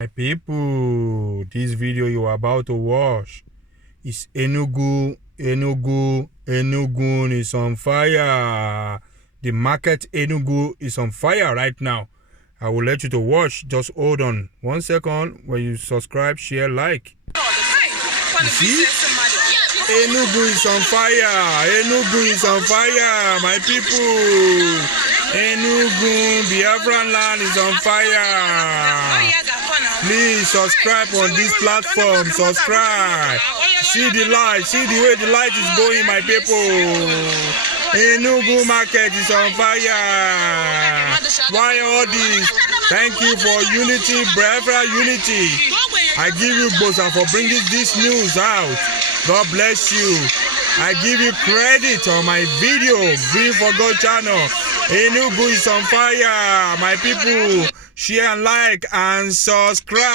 My people, this video you are about to watch is Enugu is on fire. The market Enugu is on fire right now. I will let you to watch. Just hold on 1 second. When you subscribe, share, like. You see? Enugu is on fire. Enugu is on fire, my people. Enugu, Biafran land is on fire. Please subscribe on this platform. Subscribe. See the light. See the way the light is going, my people. Enugu market is on fire. Why all this? Thank you for unity, Biafra unity. I give you Bosa for bringing this news out. God bless you. I give you credit on my video. Green for God channel. Enugu is on fire. My people, share and like and subscribe.